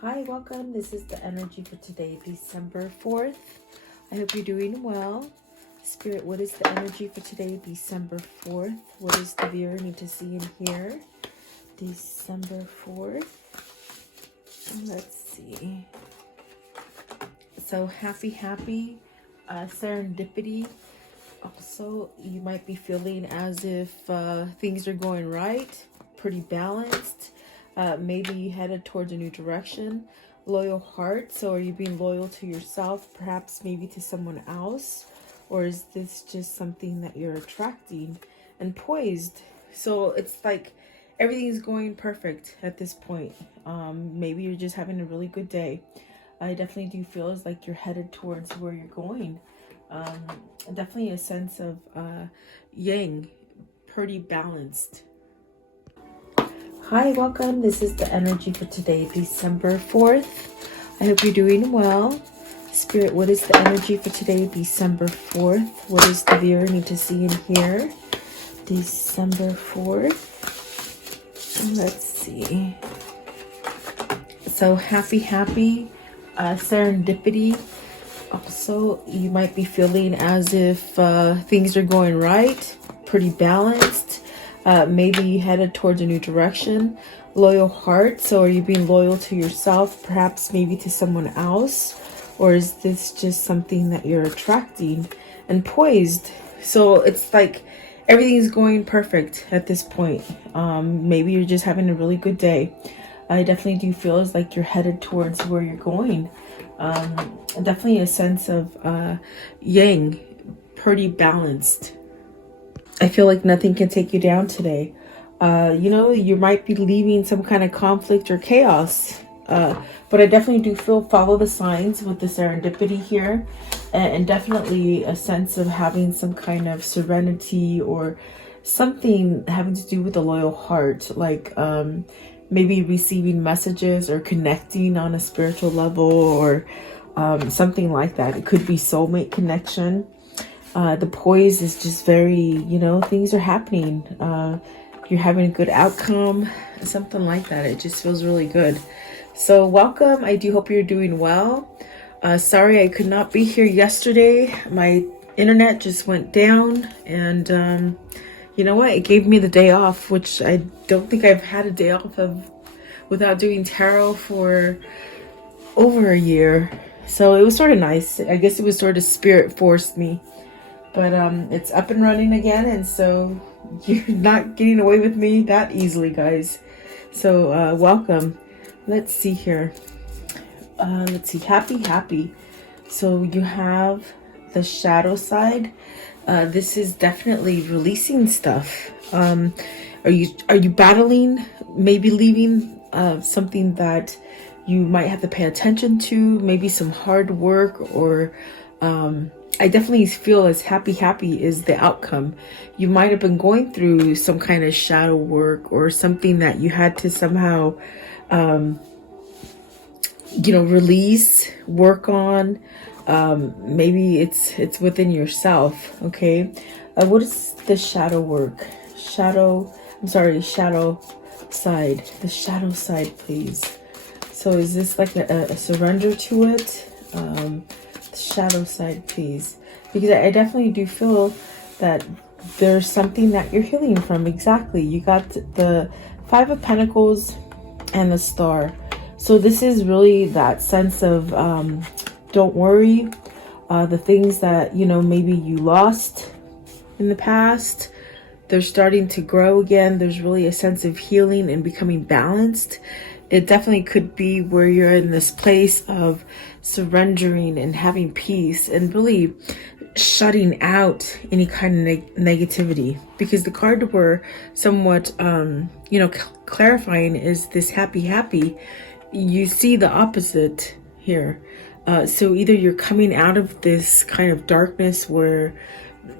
Hi, welcome. This is the energy for today, December 4th. I hope you're doing well. Spirit, what is the energy for today, December 4th? What does the viewer need to see and hear? December 4th. Let's see. So happy serendipity. Also, you might be feeling as if things are going right, pretty balanced. Maybe headed towards a new direction. Loyal heart. So are you being loyal to yourself, perhaps maybe to someone else? Or is this just something that you're attracting? And poised. So it's like everything's going perfect at this point. Maybe you're just having a really good day. I definitely do feel as like you're headed towards where you're going. Definitely a sense of yang, pretty balanced. Hi, welcome. This is the energy for today, December 4th. I hope you're doing well. Spirit, what is the energy for today, December 4th? What does the viewer need to see and hear? December 4th. Let's see. So happy serendipity. Also, you might be feeling as if things are going right, pretty balanced. Maybe headed towards a new direction. Loyal heart. So are you being loyal to yourself, perhaps maybe to someone else? Or is this just something that you're attracting? And poised. So it's like everything's going perfect at this point. Maybe you're just having a really good day. I definitely do feel as like you're headed towards where you're going. Definitely a sense of yang, pretty balanced. I feel like nothing can take you down today. You might be leaving some kind of conflict or chaos. But I definitely do feel follow the signs with the serendipity here. And definitely a sense of having some kind of serenity or something having to do with the loyal heart. Like maybe receiving messages or connecting on a spiritual level or something like that. It could be soulmate connection. The poise is just very, things are happening. You're having a good outcome, something like that. It just feels really good. So welcome. I do hope you're doing well. Sorry I could not be here yesterday. My internet just went down and you know what? It gave me the day off, which I don't think I've had a day off of without doing tarot for over a year. So it was sort of nice. I guess it was sort of spirit forced me. But it's up and running again, and so you're not getting away with me that easily, guys. So welcome. Let's see here. Let's see. Happy. So you have the shadow side. This is definitely releasing stuff. Are you battling? Maybe leaving something that you might have to pay attention to. Maybe some hard work or. I definitely feel as happy is the outcome. You might have been going through some kind of shadow work or something that you had to somehow, release, work on. Maybe it's within yourself. Okay. What is the shadow work? Shadow side. The shadow side, please. So is this like a surrender to it? Shadow side, please, because I definitely do feel that there's something that you're healing from. Exactly. You got the Five of Pentacles and the Star. So this is really that sense of don't worry. The things that maybe you lost in the past, they're starting to grow again. There's really a sense of healing and becoming balanced. It definitely could be where you're in this place of surrendering and having peace and really shutting out any kind of negativity, because the card we're somewhat clarifying is this happy. You see the opposite here. So either you're coming out of this kind of darkness where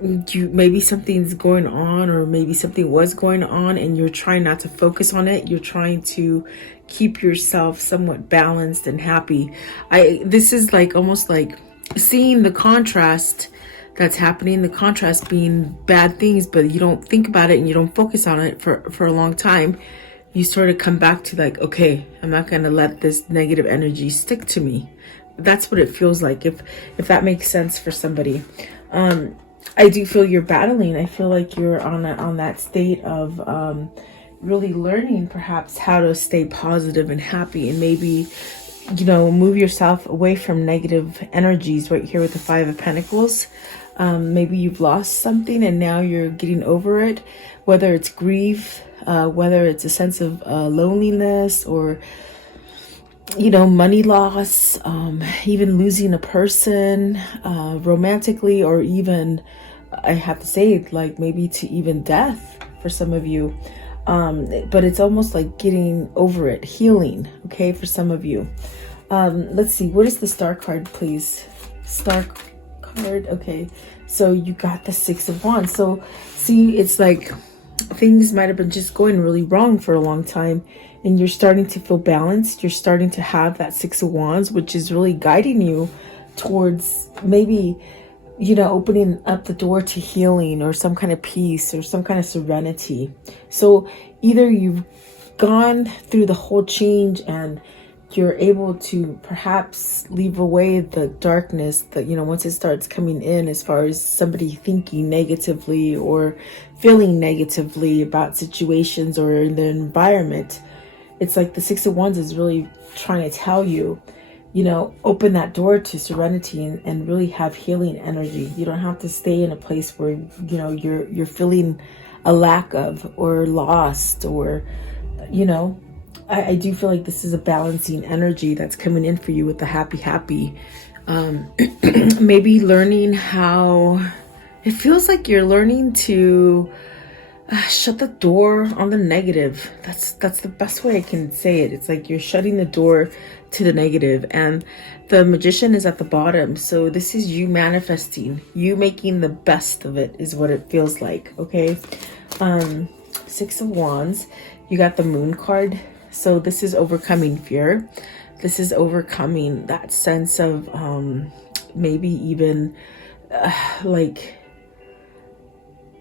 maybe something's going on, or maybe something was going on and you're trying not to focus on it. You're trying to keep yourself somewhat balanced and happy. This is like almost like seeing the contrast that's happening, the contrast being bad things, but you don't think about it and you don't focus on it for a long time. you sort of come back to like, okay, I'm not going to let this negative energy stick to me. That's what it feels like, if that makes sense for somebody. I do feel you're battling. I feel like you're on that state of really learning perhaps how to stay positive and happy, and maybe, you know, move yourself away from negative energies right here with the Five of Pentacles. Maybe you've lost something and now you're getting over it, whether it's grief, whether it's a sense of loneliness, or, you know, money loss, even losing a person romantically, or even, I have to say, like maybe to even death for some of you. But it's almost like getting over it, healing, okay, for some of you. Let's see, what is the Star card, please? Star card, okay. So you got the Six of Wands. So see, it's like things might have been just going really wrong for a long time, and you're starting to feel balanced. You're starting to have that Six of Wands, which is really guiding you towards maybe, you know, opening up the door to healing, or some kind of peace, or some kind of serenity. So either you've gone through the whole change and you're able to perhaps leave away the darkness that, you know, once it starts coming in, as far as somebody thinking negatively or feeling negatively about situations or in the environment. It's like the Six of Wands is really trying to tell you, you know, open that door to serenity and really have healing energy. You don't have to stay in a place where, you know, you're feeling a lack of, or lost, or, you know, I do feel like this is a balancing energy that's coming in for you with the happy. Maybe learning how, it feels like you're learning to shut the door on the negative. That's the best way I can say it. It's like you're shutting the door to the negative, and the Magician is at the bottom. So this is you manifesting, you making the best of it, is what it feels like. Okay. Six of Wands, you got the Moon card. So this is overcoming fear. This is overcoming that sense of maybe even like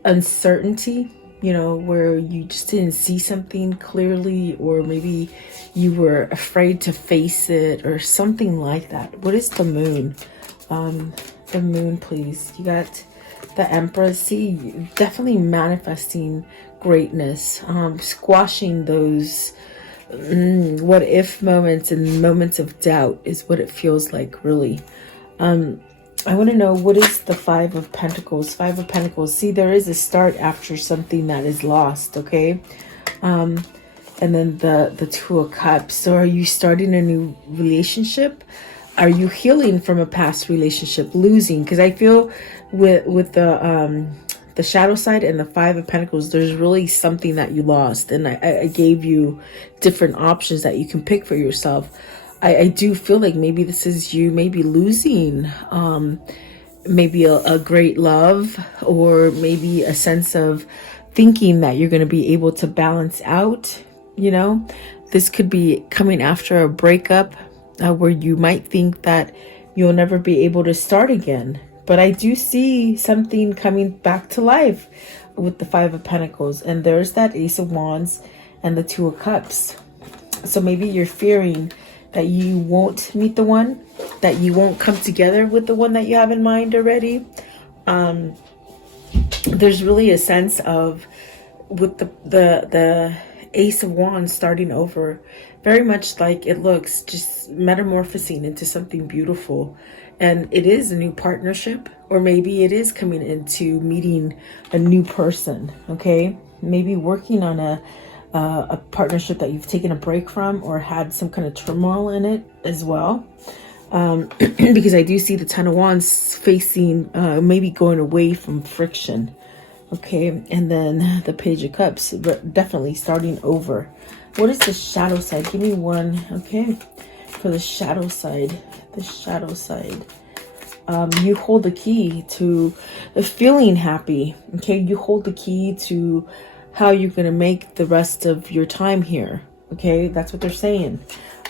uncertainty, you know, where you just didn't see something clearly, or maybe you were afraid to face it, or something like that. What is the Moon? The Moon, please. You got the Empress. See, definitely manifesting greatness, squashing those what if moments and moments of doubt is what it feels like, really. I want to know, what is the Five of Pentacles? Five of Pentacles. See, there is a start after something that is lost, okay? And then the Two of Cups. So are you starting a new relationship? Are you healing from a past relationship, losing? Because I feel with the shadow side and the Five of Pentacles, there's really something that you lost. And I gave you different options that you can pick for yourself. I do feel like maybe this is you maybe losing maybe a great love, or maybe a sense of thinking that you're going to be able to balance out, you know. This could be coming after a breakup where you might think that you'll never be able to start again. But I do see something coming back to life with the Five of Pentacles. And there's that Ace of Wands and the Two of Cups. So maybe you're fearing that you won't meet the one, that you won't come together with the one that you have in mind already. There's really a sense of, with the Ace of Wands starting over, very much like it looks, just metamorphosing into something beautiful. And it is a new partnership, or maybe it is coming into meeting a new person, okay? Maybe working on a partnership that you've taken a break from, or had some kind of turmoil in it as well. Because I do see the Ten of Wands facing, maybe going away from friction, okay? And then the Page of Cups, but definitely starting over. What is the shadow side? Give me one, okay? For the shadow side. The shadow side, you hold the key to feeling happy, okay? You hold the key to how you're going to make the rest of your time here, okay? That's what they're saying.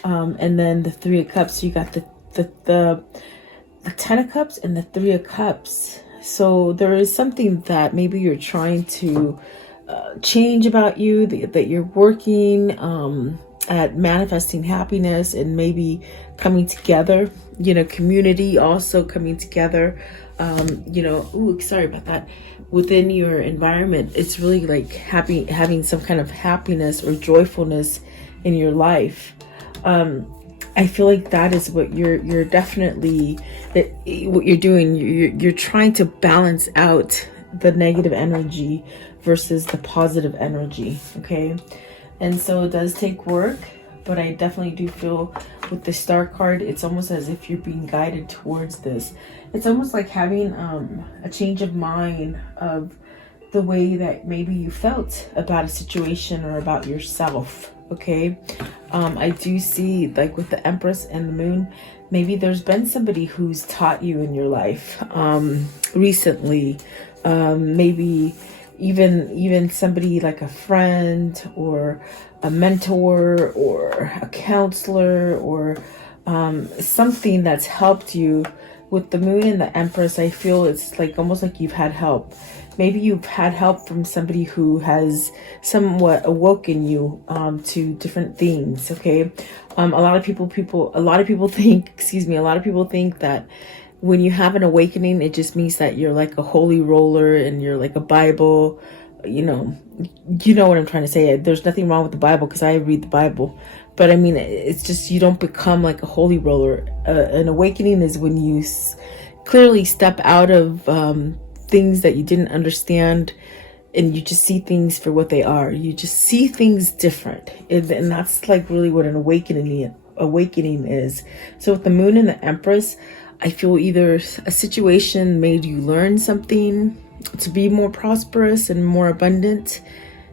And then the Three of Cups, you got the Ten of Cups and the Three of Cups. So there is something that maybe you're trying to change about you, that you're working at manifesting happiness and maybe coming together, community also coming together, sorry about that, within your environment. It's really like having some kind of happiness or joyfulness in your life. I feel like that is what you're definitely, what you're doing. You're trying to balance out the negative energy versus the positive energy. Okay. And so it does take work, but I definitely do feel with the Star card, it's almost as if you're being guided towards this. It's almost like having a change of mind of the way that maybe you felt about a situation or about yourself. Okay. I do see, like with the Empress and the Moon, maybe there's been somebody who's taught you in your life recently, maybe even somebody like a friend or a mentor or a counselor or something that's helped you. With the Moon and the Empress, I feel it's like almost like you've had help. Maybe you've had help from somebody who has somewhat awoken you to different things. Okay, a lot of people think that when you have an awakening, it just means that you're like a holy roller and you're like a Bible. You know what I'm trying to say. There's nothing wrong with the Bible because I read the Bible. But I mean, it's just you don't become like a holy roller. An awakening is when you clearly step out of things that you didn't understand and you just see things for what they are. You just see things different. And that's like really what an awakening is. So with the Moon and the Empress, I feel either a situation made you learn something to be more prosperous and more abundant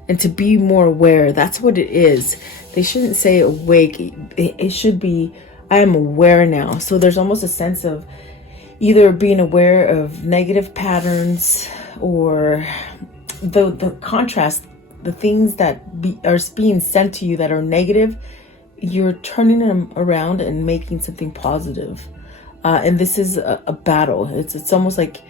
and to be more aware. That's what it is. They shouldn't say awake. It should be, I am aware now. So there's almost a sense of either being aware of negative patterns or the contrast, the things that are being sent to you that are negative, you're turning them around and making something positive. And this is a battle. It's almost like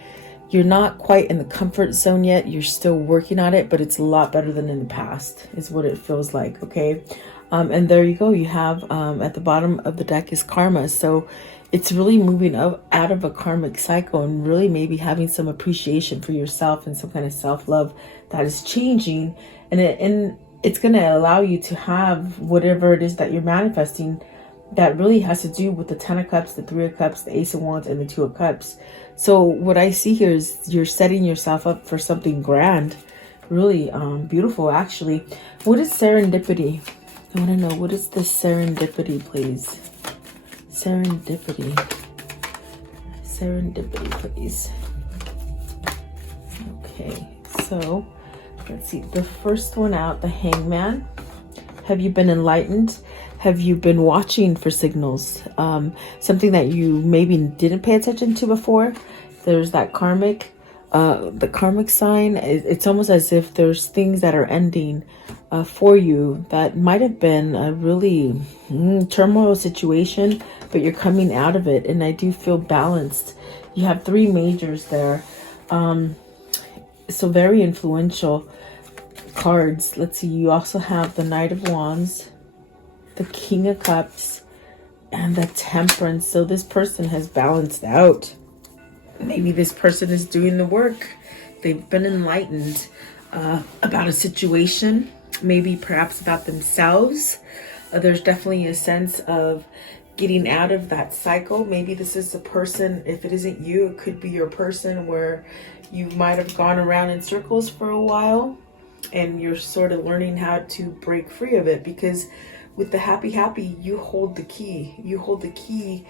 you're not quite in the comfort zone yet. You're still working on it, but it's a lot better than in the past is what it feels like. Okay. And there you go. You have at the bottom of the deck is karma. So it's really moving out of a karmic cycle and really maybe having some appreciation for yourself and some kind of self-love that is changing. And it's going to allow you to have whatever it is that you're manifesting that really has to do with the 10 of Cups, the 3 of Cups, the Ace of Wands, and the 2 of Cups. So what I see here is you're setting yourself up for something grand. Really beautiful, actually. What is serendipity? I want to know, what is this serendipity, please? Serendipity, please. Okay, so let's see. The first one out, the Hangman. Have you been enlightened? Have you been watching for signals? Something that you maybe didn't pay attention to before. There's that karmic, the karmic sign. It's almost as if there's things that are ending for you that might have been a really turmoil situation, but you're coming out of it. And I do feel balanced. You have 3 majors there. So very influential cards. Let's see. You also have the Knight of Wands, the King of Cups, and the Temperance. So this person has balanced out. Maybe this person is doing the work. They've been enlightened about a situation, maybe perhaps about themselves. There's definitely a sense of getting out of that cycle. Maybe this is a person, if it isn't you, it could be your person where you might have gone around in circles for a while and you're sort of learning how to break free of it, because with the happy, you hold the key. You hold the key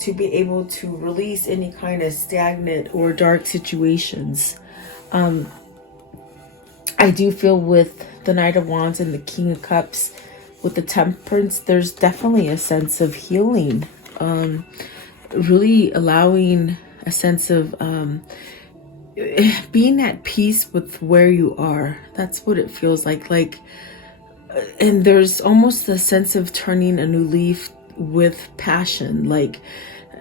to be able to release any kind of stagnant or dark situations. I do feel with the Knight of Wands and the King of Cups, with the Temperance, there's definitely a sense of healing. Really allowing a sense of being at peace with where you are. That's what it feels like. And there's almost a sense of turning a new leaf with passion, like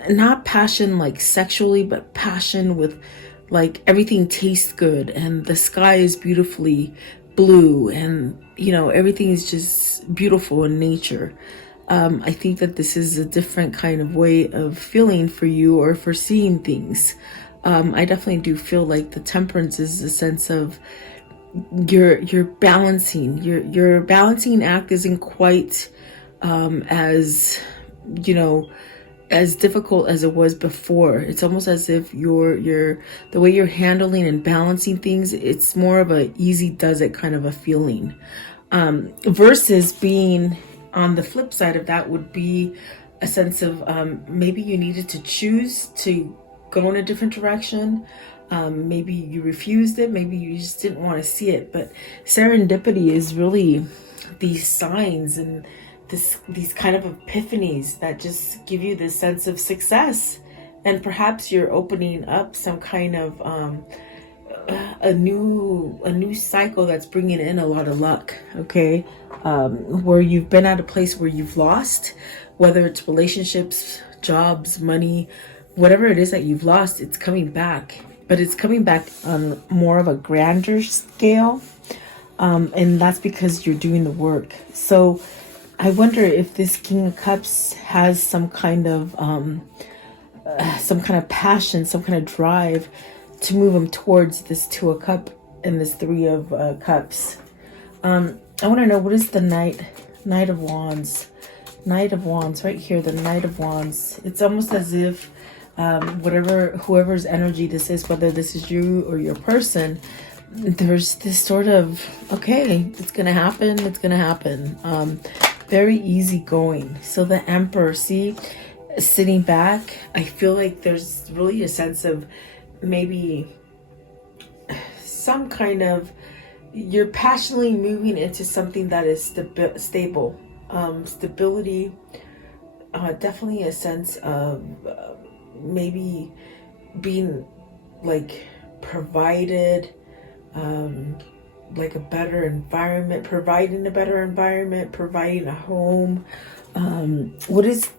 not passion like sexually, but passion with like everything tastes good and the sky is beautifully blue, and everything is just beautiful in nature. I think that this is a different kind of way of feeling for you, or for seeing things. I definitely do feel like the temperance is a sense of you're balancing. Your balancing act isn't quite as as difficult as it was before. It's almost as if the way you're handling and balancing things, it's more of a easy does it kind of a feeling, versus being on the flip side of that would be a sense of maybe you needed to choose to go in a different direction. Maybe you refused it, maybe you just didn't want to see it. But serendipity is really these signs and these kind of epiphanies that just give you this sense of success, and perhaps you're opening up some kind of a new cycle that's bringing in a lot of luck. Okay, where you've been at a place where you've lost, whether it's relationships, jobs, money, whatever it is that you've lost, it's coming back, but it's coming back on more of a grander scale, and that's because you're doing the work. So I wonder if this King of Cups has some kind of passion, some kind of drive to move him towards this Two of Cups and this Three of Cups. I want to know, what is the Knight of Wands? Knight of Wands, right here, the Knight of Wands. It's almost as if whoever's energy this is, whether this is you or your person, there's this sort of, okay, it's gonna happen. Very easygoing. So the Emperor, see, sitting back, I feel like there's really a sense of maybe some kind of, you're passionately moving into something that is stable. Stability, definitely a sense of maybe being like provided, like a better environment, providing a home. What is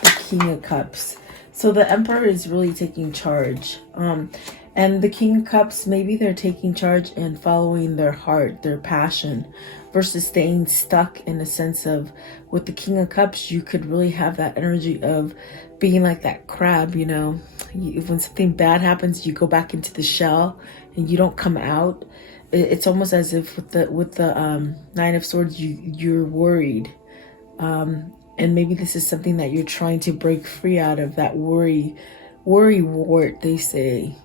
the King of Cups? So the Emperor is really taking charge, and the King of Cups, maybe they're taking charge and following their heart, their passion, versus staying stuck in a sense of, with the King of Cups, you could really have that energy of being like that crab, when something bad happens, you go back into the shell and you don't come out. It's almost as if with the Nine of Swords, you're worried, and maybe this is something that you're trying to break free out of, that worry wart, they say.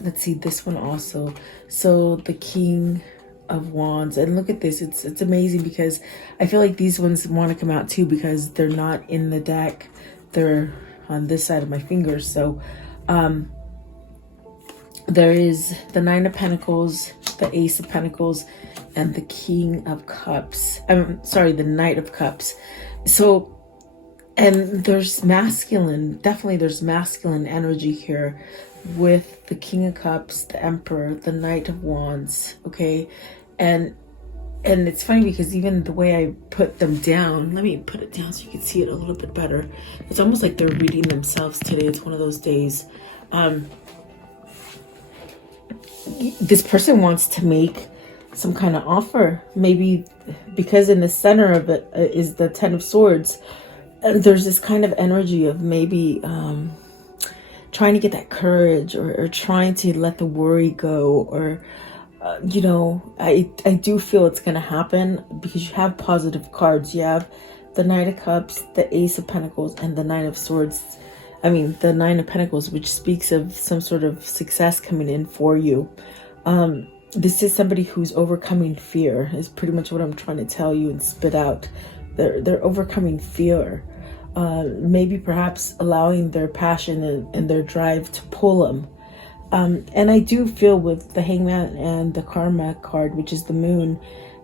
Let's see this one also. So the King of Wands, and look at this, it's amazing, because I feel like these ones want to come out too, because they're not in the deck, they're on this side of my fingers. So there is the Nine of Pentacles, the Ace of Pentacles, and the King of Cups. I'm sorry, the Knight of Cups. So, and there's masculine, definitely there's masculine energy here with the King of Cups, the Emperor, the Knight of Wands. Okay, and it's funny because even the way I put them down, let me put it down so you can see it a little bit better. It's almost like they're reading themselves today. It's one of those days. This person wants to make some kind of offer, maybe because in the center of it is the Ten of Swords, and there's this kind of energy of maybe trying to get that courage, or trying to let the worry go, or I do feel it's going to happen, because you have positive cards. You have the Knight of Cups, the Ace of Pentacles, and the Nine of Swords. I mean, the Nine of Pentacles, which speaks of some sort of success coming in for you. This is somebody who's overcoming fear, is pretty much what I'm trying to tell you and spit out. They're overcoming fear. Maybe perhaps allowing their passion and their drive to pull them. And I do feel with the Hangman and the Karma card, which is the Moon,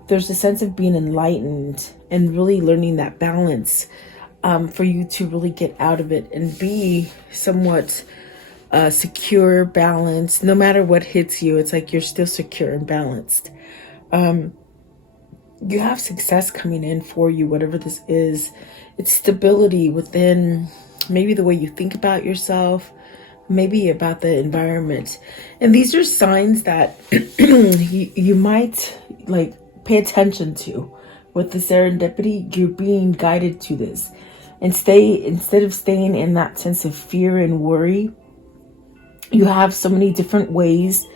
there's a sense of being enlightened and really learning that balance, for you to really get out of it and be somewhat secure, balanced. No matter what hits you, it's like you're still secure and balanced. You have success coming in for you, whatever this is. It's stability within maybe the way you think about yourself, maybe about the environment. And these are signs that you might like pay attention to. With the serendipity, you're being guided to this. And instead of staying in that sense of fear and worry, you have so many different ways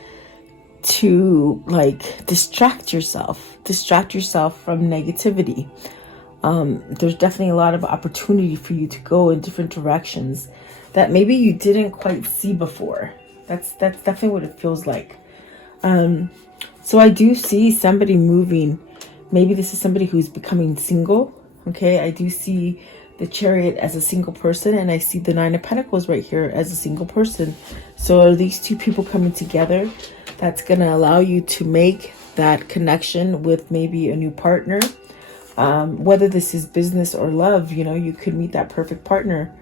to like distract yourself from negativity. There's definitely a lot of opportunity for you to go in different directions that maybe you didn't quite see before. That's definitely what it feels like. So I do see somebody moving. Maybe this is somebody who's becoming single. Okay, I do see the Chariot as a single person, and I see the Nine of Pentacles right here as a single person. So are these two people coming together? That's going to allow you to make that connection with maybe a new partner. Whether this is business or love, you know, you could meet that perfect partner.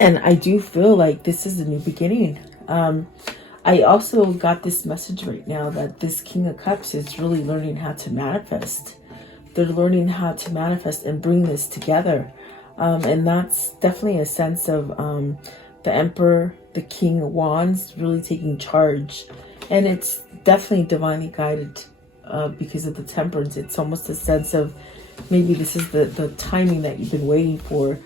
And I do feel like this is a new beginning. I also got this message right now that this King of Cups is really learning how to manifest. They're learning how to manifest and bring this together. And that's definitely a sense of the Emperor, the King of Wands, really taking charge. And it's definitely divinely guided because of the Temperance. It's almost a sense of maybe this is the timing that you've been waiting for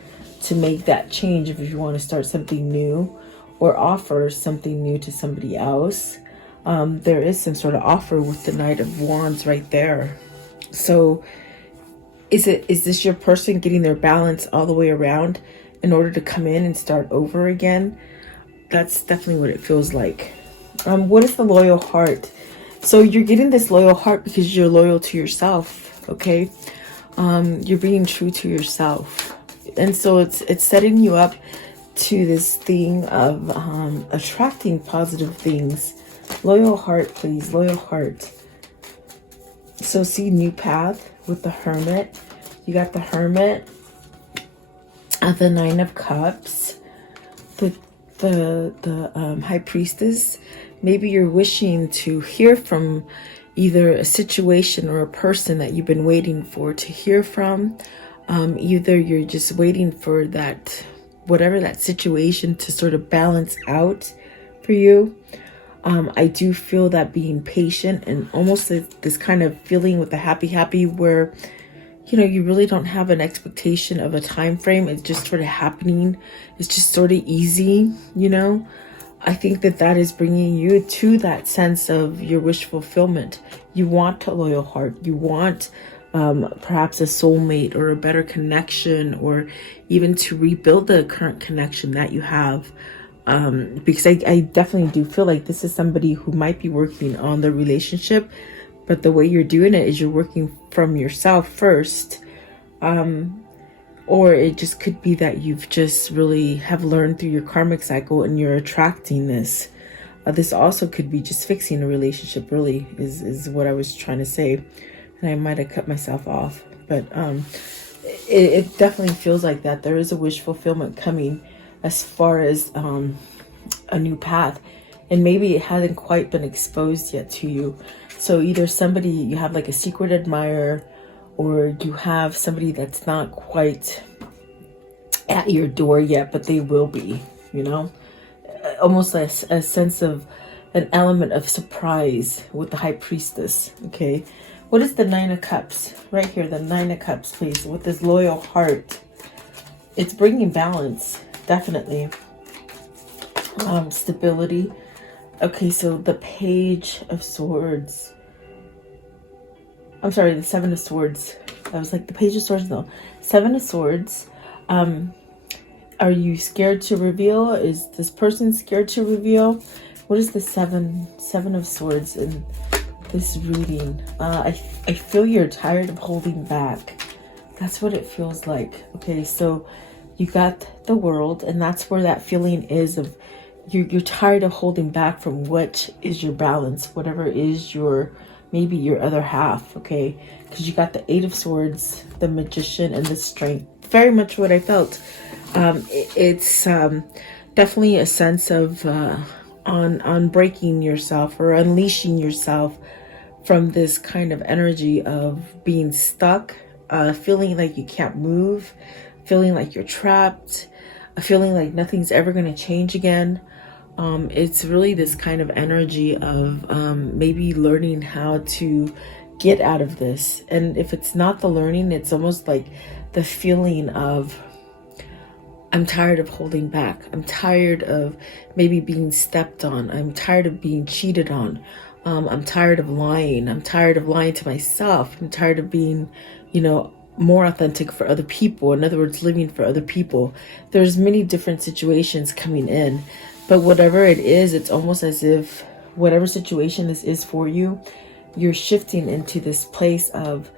to make that change if you want to start something new or offer something new to somebody else. There is some sort of offer with the Knight of Wands right there. So is this your person getting their balance all the way around in order to come in and start over again? That's definitely what it feels like. What is the loyal heart? So you're getting this loyal heart because you're loyal to yourself, okay? You're being true to yourself. And so it's setting you up to this thing of attracting positive things. Loyal heart, please. Loyal heart. So see new path with the Hermit. You got the Hermit, the Nine of Cups, the High Priestess. Maybe you're wishing to hear from either a situation or a person that you've been waiting for to hear from. Either you're just waiting for that, whatever that situation to sort of balance out for you. I do feel that being patient and almost this kind of feeling with the happy where, you know, you really don't have an expectation of a time frame. It's just sort of happening. It's just sort of easy, you know. I think that is bringing you to that sense of your wish fulfillment. You want a loyal heart. You want perhaps a soulmate or a better connection, or even to rebuild the current connection that you have. Because I definitely do feel like this is somebody who might be working on the relationship, but the way you're doing it is you're working from yourself first. Or it just could be that you've just really have learned through your karmic cycle and you're attracting this. This also could be just fixing a relationship, really, is what I was trying to say. And I might have cut myself off. But it definitely feels like that. There is a wish fulfillment coming as far as a new path. And maybe it hasn't quite been exposed yet to you. So either somebody, you have like a secret admirer, or you have somebody that's not quite at your door yet, but they will be, you know? Almost a sense of an element of surprise with the High Priestess, okay? What is the Nine of Cups? Right here, the Nine of Cups, please. With this loyal heart. It's bringing balance, definitely. Stability. Okay, so the Page of Swords. I'm sorry, the Seven of Swords. I was like, the Page of Swords, no. Seven of Swords. Are you scared to reveal? Is this person scared to reveal? What is the Seven of Swords in this reading? I feel you're tired of holding back. That's what it feels like. Okay, so you got the World, and that's where that feeling is of you're tired of holding back from what is your balance, whatever is your, maybe your other half, okay? Because you got the Eight of Swords, the Magician, and the Strength. Very much what I felt. It's definitely a sense of on breaking yourself or unleashing yourself from this kind of energy of being stuck, feeling like you can't move, feeling like you're trapped, feeling like nothing's ever going to change again. It's really this kind of energy of maybe learning how to get out of this. And if it's not the learning, it's almost like the feeling of, I'm tired of holding back. I'm tired of maybe being stepped on. I'm tired of being cheated on. I'm tired of lying. I'm tired of lying to myself. I'm tired of being, more authentic for other people. In other words, living for other people. There's many different situations coming in, but whatever it is, it's almost as if whatever situation this is for you, you're shifting into this place of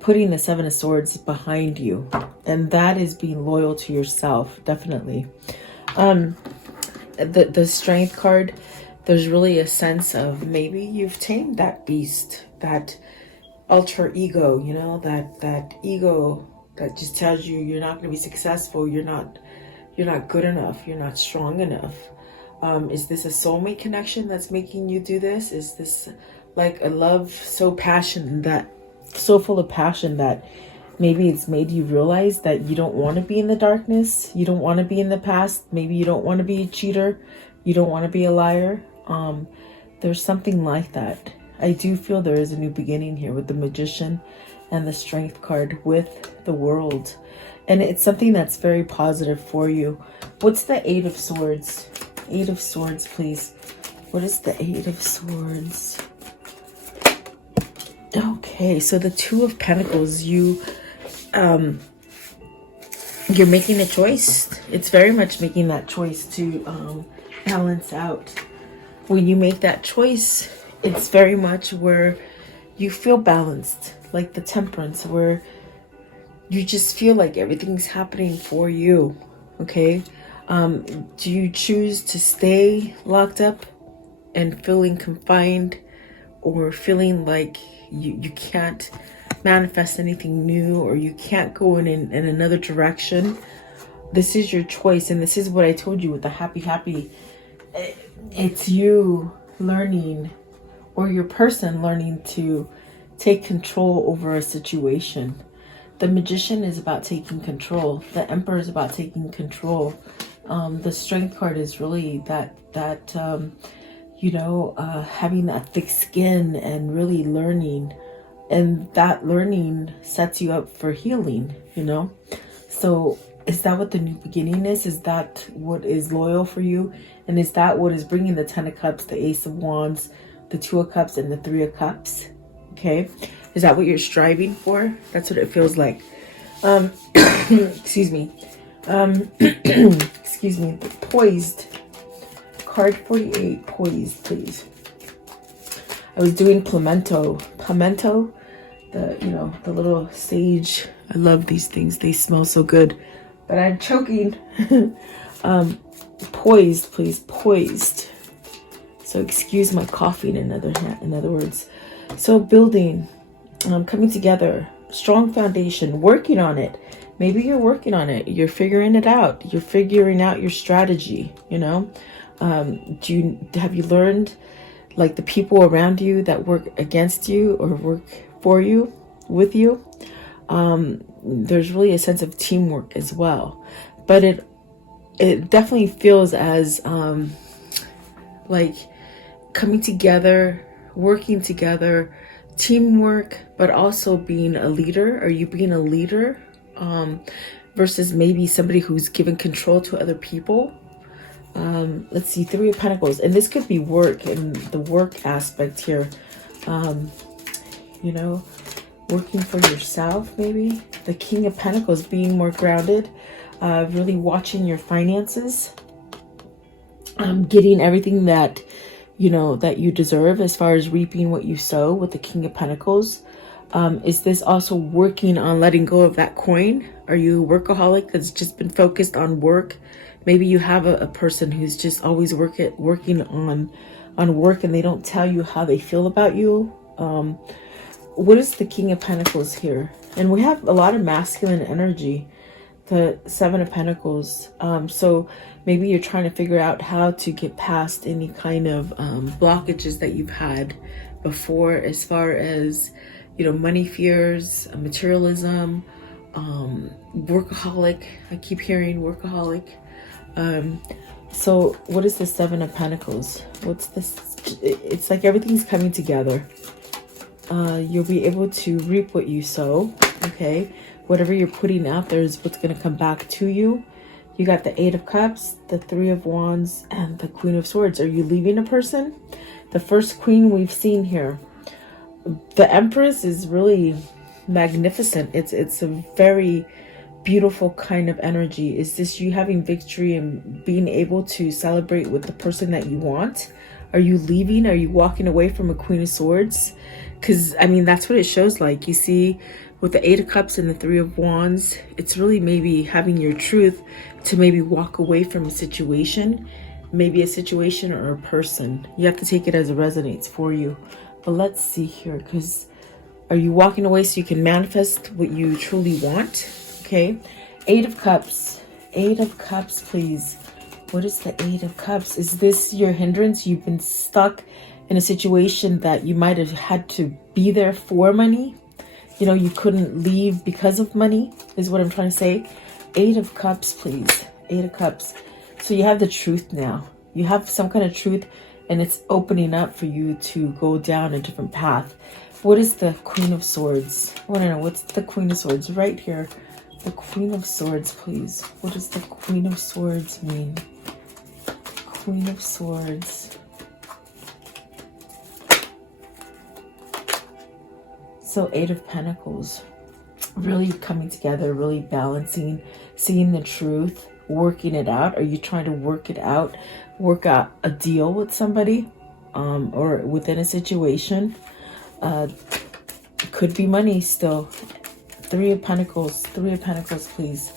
putting the Seven of Swords behind you. And that is being loyal to yourself, definitely. The Strength card, there's really a sense of maybe you've tamed that beast, that alter ego, that ego that just tells you you're not going to be successful, you're not good enough, you're not strong enough. Is this a soulmate connection that's making you do this? Is this like a love so full of passion that maybe it's made you realize that you don't want to be in the darkness, you don't want to be in the past, maybe you don't want to be a cheater, you don't want to be a liar? There's something like that. I do feel there is a new beginning here with the Magician and the Strength card with the World. And it's something that's very positive for you. What's the Eight of Swords? Eight of Swords, please. What is the Eight of Swords? Okay, so the Two of Pentacles, you're making a choice. It's very much making that choice to balance out. When you make that choice, it's very much where you feel balanced, like the Temperance, where you just feel like everything's happening for you, okay? Do you choose to stay locked up and feeling confined, or feeling like you can't manifest anything new, or you can't go in another direction? This is your choice, and this is what I told you with the happy. It's you learning, or your person learning to take control over a situation. The Magician is about taking control. The Emperor is about taking control. The Strength card is really that having that thick skin and really learning. And that learning sets you up for healing, So is that what the new beginning is? Is that what is loyal for you? And is that what is bringing the Ten of Cups, the Ace of Wands, the Two of Cups, and the Three of Cups? Okay. Is that what you're striving for? That's what it feels like. Excuse me. Excuse me. Poised. Card 48. Poised, please. I was doing pimento, the little sage. I love these things. They smell so good, but I'm choking. Poised, please. Poised. So excuse my coughing, in other words. So building, coming together, strong foundation, working on it. Maybe you're working on it. You're figuring it out. You're figuring out your strategy, have you learned, like, the people around you that work against you or work for you, with you? There's really a sense of teamwork as well. But it definitely feels as like coming together, working together, teamwork, but also being a leader. Are you being a leader versus maybe somebody who's given control to other people? Let's see, Three of Pentacles. And this could be work, and the work aspect here. Working for yourself, maybe. The King of Pentacles, being more grounded, really watching your finances, getting everything that you deserve as far as reaping what you sow with the King of Pentacles. Is this also working on letting go of that coin? Are you a workaholic that's just been focused on work? Maybe you have a person who's just always working on work, and they don't tell you how they feel about you. What is the King of Pentacles here? And we have a lot of masculine energy, the Seven of Pentacles. So maybe you're trying to figure out how to get past any kind of blockages that you've had before, as far as, money fears, materialism, workaholic. I keep hearing workaholic. So what is the Seven of Pentacles? What's this? It's like everything's coming together. You'll be able to reap what you sow. Okay, whatever you're putting out there is what's going to come back to you. You got the Eight of Cups, the Three of Wands, and the Queen of Swords. Are you leaving a person? The first queen we've seen here. The Empress is really magnificent. It's a very beautiful kind of energy. Is this you having victory and being able to celebrate with the person that you want? Are you leaving? Are you walking away from a Queen of Swords? Because, I mean, that's what it shows like. You see, with the Eight of Cups and the Three of Wands, it's really maybe having your truth to maybe walk away from a situation, maybe a situation or a person. You have to take it as it resonates for you. But let's see here, because are you walking away so you can manifest what you truly want? Okay, Eight of Cups. Eight of Cups, please. What is the Eight of Cups? Is this your hindrance? You've been stuck in a situation that you might have had to be there for money. You know, you couldn't leave because of money, is what I'm trying to say. Eight of Cups, please. Eight of Cups. So you have the truth now. You have some kind of truth, and it's opening up for you to go down a different path. What is the Queen of Swords? I want to know, what's the Queen of Swords right here? The Queen of Swords, please. What does the Queen of Swords mean? Queen of Swords. So Eight of Pentacles. Really coming together, really balancing, seeing the truth, working it out. Are you trying to work it out? Work out a deal with somebody or within a situation? Could be money still. Three of Pentacles. Three of Pentacles, please.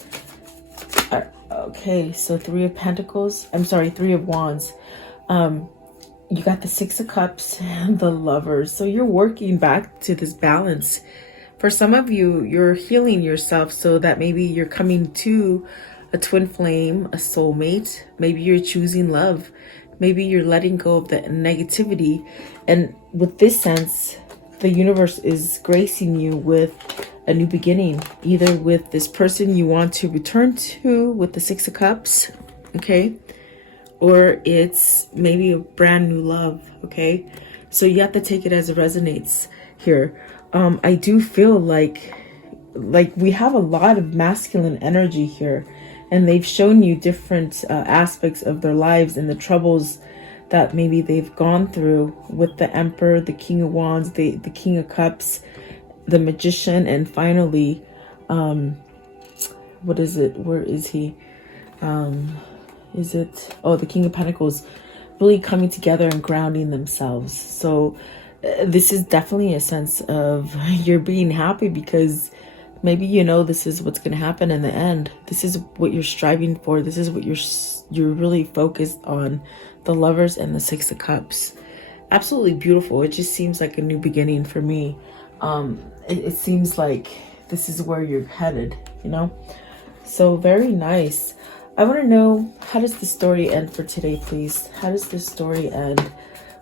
Okay, so Three of Pentacles. I'm sorry, Three of Wands. You got the Six of Cups and the Lovers. So you're working back to this balance. For some of you, you're healing yourself so that maybe you're coming to a twin flame, a soulmate. Maybe you're choosing love. Maybe you're letting go of the negativity. And with this sense, the universe is gracing you with a new beginning, either with this person you want to return to with the Six of Cups, okay? Or it's maybe a brand new love, okay? So you have to take it as it resonates here. I do feel like we have a lot of masculine energy here, and they've shown you different aspects of their lives and the troubles that maybe they've gone through with the Emperor, the King of Wands, the King of Cups, the Magician, and finally, what is it? Where is he? Is it, oh, the King of Pentacles, really coming together and grounding themselves. So this is definitely a sense of you're being happy because maybe you know this is what's going to happen in the end. This is what you're striving for. This is what you're really focused on. The Lovers and the Six of Cups. Absolutely beautiful. It just seems like a new beginning for me. It seems like this is where you're headed, you know? So very nice. I want to know, how does the story end for today, please? How does this story end?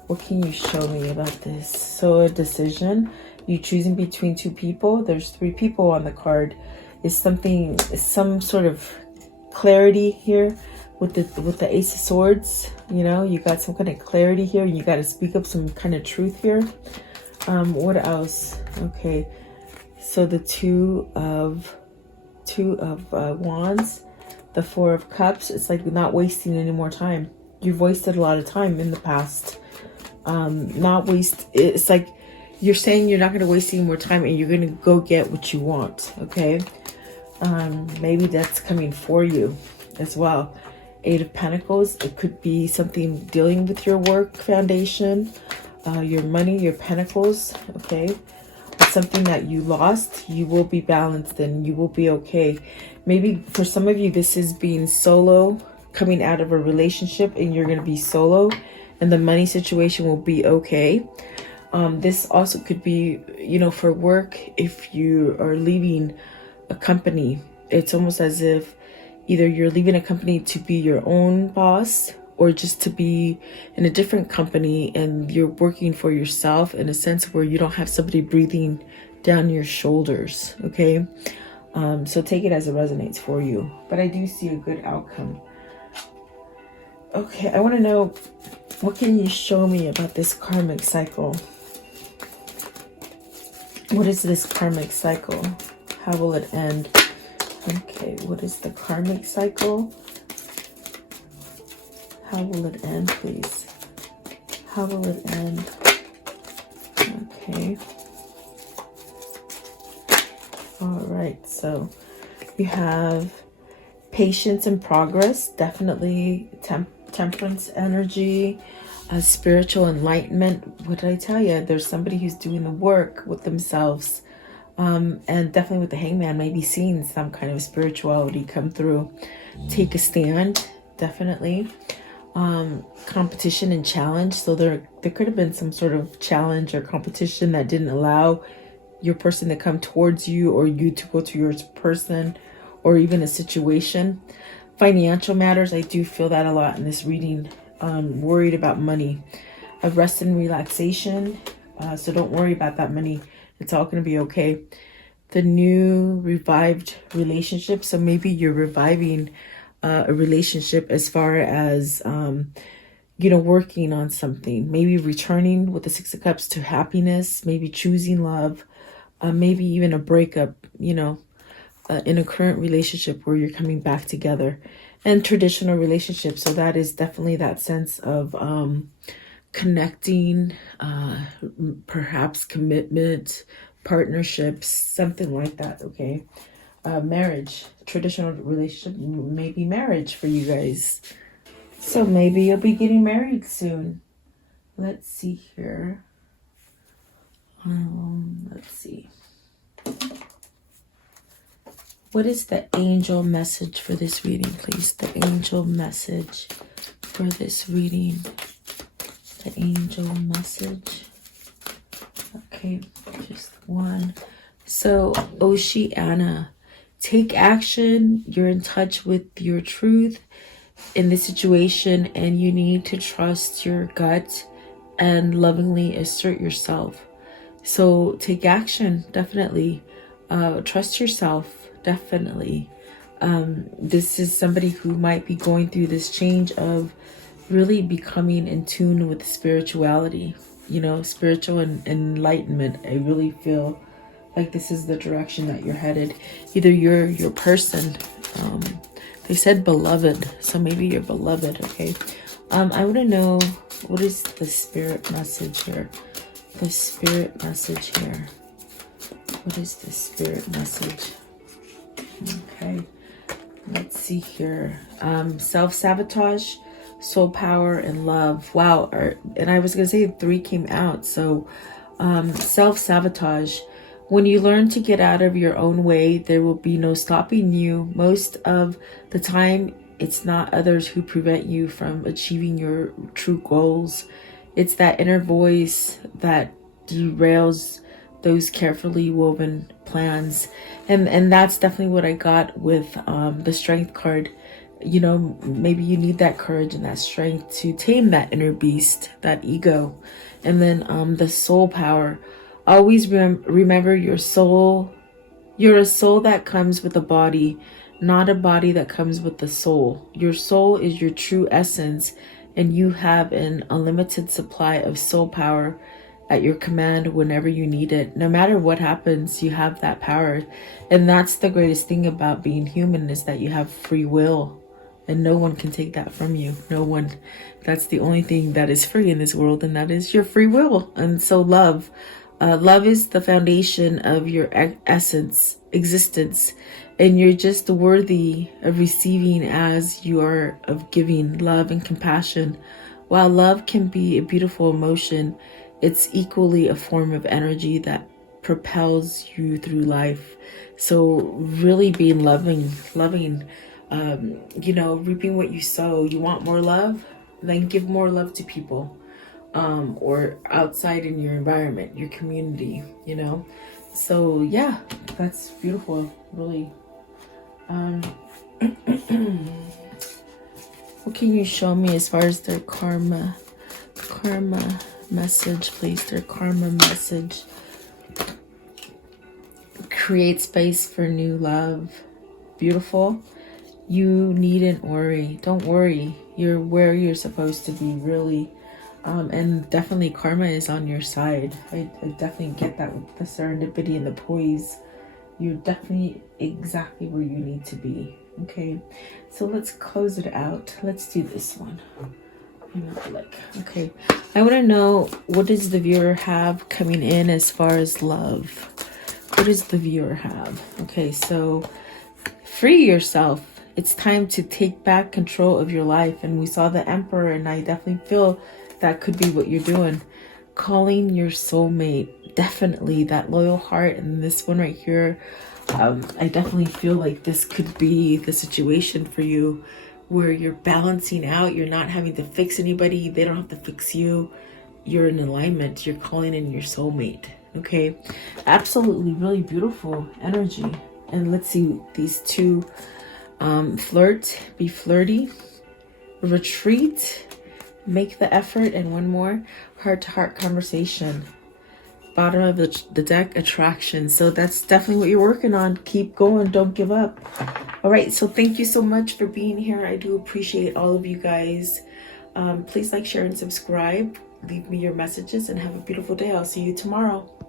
What can you show me about this? So a decision, you choosing between two people. There's three people on the card. Is some sort of clarity here with the Ace of Swords? You know, you got some kind of clarity here. You got to speak up some kind of truth here. What else? Okay, so the Two of Wands. The Four of Cups. It's like not wasting any more time. You've wasted a lot of time in the past. It's like you're saying you're not going to waste any more time and you're going to go get what you want. Okay. Maybe that's coming for you as well. Eight of Pentacles. It could be something dealing with your work foundation, your money, your pentacles. Okay. Something that you lost, you will be balanced and you will be okay. Maybe for some of you, this is being solo, coming out of a relationship, and you're going to be solo and the money situation will be okay. This also could be, you know, for work. If you are leaving a company, it's almost as if either you're leaving a company to be your own boss or just to be in a different company and you're working for yourself in a sense where you don't have somebody breathing down your shoulders, okay? So take it as it resonates for you. But I do see a good outcome. Okay, I want to know, what can you show me about this karmic cycle? What is this karmic cycle? How will it end? Okay, what is the karmic cycle? How will it end, please? How will it end? Okay. All right, so you have patience and progress, definitely temperance energy, spiritual enlightenment. What did I tell you? There's somebody who's doing the work with themselves, and definitely with the hangman, maybe seeing some kind of spirituality come through. Take a stand, definitely. Competition and challenge. So there could have been some sort of challenge or competition that didn't allow your person to come towards you, or you to go to your person, or even a situation. Financial matters, I do feel that a lot in this reading. Worried about money. Rest and relaxation. So don't worry about that money. It's all going to be okay. The new revived relationship. So maybe you're reviving a relationship as far as, working on something. Maybe returning with the Six of Cups to happiness. Maybe choosing love. Maybe even a breakup, in a current relationship where you're coming back together. And traditional relationships. So that is definitely that sense of connecting, perhaps commitment, partnerships, something like that, okay? Marriage, traditional relationship, maybe marriage for you guys. So maybe you'll be getting married soon. Let's see here. Let's see. What is the angel message for this reading, please? The angel message for this reading. The angel message. Okay, just one. So, Oceana, take action. You're in touch with your truth in this situation, and you need to trust your gut and lovingly assert yourself. So take action, definitely. Trust yourself. Definitely. This is somebody who might be going through this change of really becoming in tune with spirituality, spiritual enlightenment. I really feel like this is the direction that you're headed. Either you're your person. They said beloved, so maybe you're beloved, okay? I want to know, what is the spirit message here? The spirit message here. What is the spirit message? Okay, let's see here. Self-sabotage, soul power, and love. Wow. And I was going to say 3 came out. So self-sabotage. When you learn to get out of your own way, there will be no stopping you. Most of the time, it's not others who prevent you from achieving your true goals. It's that inner voice that derails those carefully woven plans. And that's definitely what I got with the strength card. Maybe you need that courage and that strength to tame that inner beast, that ego. And then the soul power. Always remember your soul. You're a soul that comes with a body, not a body that comes with the soul. Your soul is your true essence, and you have an unlimited supply of soul power at your command whenever you need it. No matter what happens, you have that power. And that's the greatest thing about being human, is that you have free will, and no one can take that from you. No one. That's the only thing that is free in this world, and that is your free will. And so love is the foundation of your existence, and you're just worthy of receiving as you are of giving love and compassion. While love can be a beautiful emotion, it's equally a form of energy that propels you through life. So really being loving, reaping what you sow. You want more love? Then give more love to people, or outside in your environment, your community, So yeah, that's beautiful, really. What can you show me as far as their karma message, please? Their karma message. Create space for new love. Beautiful. You needn't worry. Don't worry. You're where you're supposed to be, really. And definitely karma is on your side. I definitely get that with the serendipity and the poise. You're definitely exactly where you need to be. Okay, so let's close it out. Let's do this one. Okay, I want to know, what does the viewer have coming in as far as love? What does the viewer have? Okay, so free yourself. It's time to take back control of your life. And we saw the Emperor, and I definitely feel that could be what you're doing. Calling your soulmate. Definitely that loyal heart. And this one right here, I definitely feel like this could be the situation for you, where you're balancing out. You're not having to fix anybody. They don't have to fix you. You're in alignment. You're calling in your soulmate. Okay, absolutely, really beautiful energy. And let's see these two. Flirt, be flirty, retreat, make the effort, and one more, heart-to-heart conversation. Bottom of the deck, attraction. So that's definitely what you're working on. Keep going, don't give up. All right, so thank you so much for being here. I do appreciate all of you guys. Please like, share, and subscribe. Leave me your messages and have a beautiful day. I'll see you tomorrow.